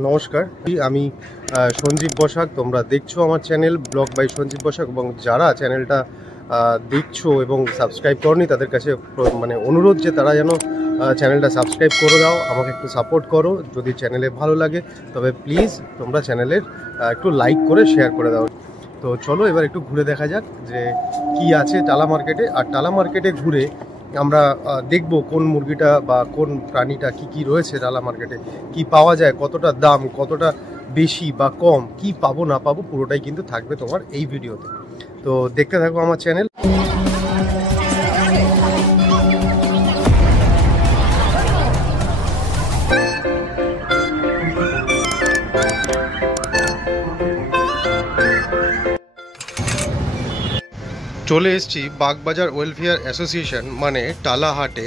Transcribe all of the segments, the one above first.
নমস্কার, আমি সঞ্জীব বসাক। তোমরা দেখছো আমার channel blog by Sanjib Basak, এবং যারা চ্যানেলটা দেখছো এবং সাবস্ক্রাইব করনি তাদের কাছে মানে অনুরোধ যে তারা যেন চ্যানেলটা সাবস্ক্রাইব করে দাও, আমাকে একটু সাপোর্ট করো। যদি চ্যানেলে ভালো লাগে তবে প্লিজ তোমরা চ্যানেলের একটু লাইক করে শেয়ার করে দাও। তো চলো এবার একটু ঘুরে দেখা যাক যে কি আছে টালা মার্কেটে। আর টালা মার্কেটে ঘুরে আমরা দেখব কোন মুরগিটা বা কোন প্রাণীটা কি রয়েছে টালা মার্কেটে, কি পাওয়া যায়, কতটা দাম, কতটা বেশি বা কম, কি পাবো না পাবো পুরোটাই কিন্তু থাকবে তোমার এই ভিডিওতে। তো দেখতে থাকো আমার চ্যানেল। চলে এসেছি বাগবাজার ওয়েলফেয়ার অ্যাসোসিয়েশন মানে টালা হাটে।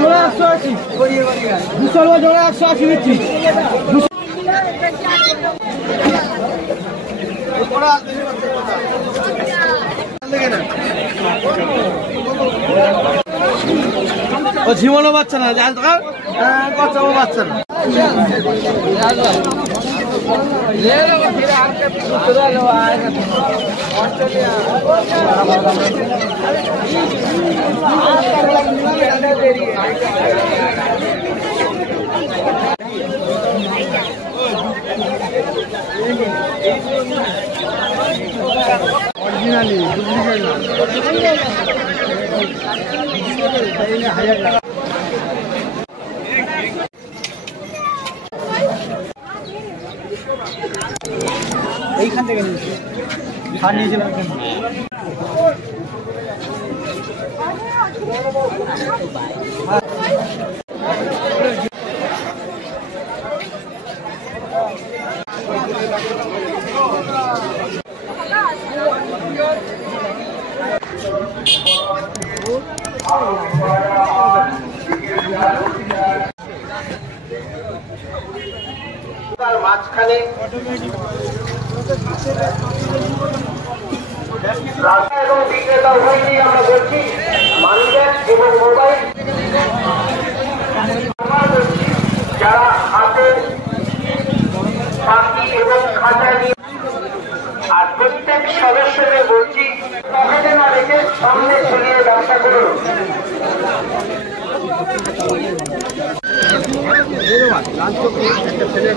জোড়া 180 200 জোড়া 180 দিচ্ছি। ও জীবনও বাচ্চা না, জান তো বাচ্চাও বাচ্চা না। অরিজিনালি এইখান থেকে নিয়েছি আর নিয়েছিলাম মাঝখানে রাস্তা এবং বিক্রেতা উভয়কেই আমরা বলছি মানুষের এবং মোবাইল যারা হাতে পাখি এবং খাঁচা নিয়ে, আর প্রত্যেক সদস্যদের বলছি পকেটে না রেখে সামনে ছড়িয়ে ব্যবসা করুন। একটা ছেলে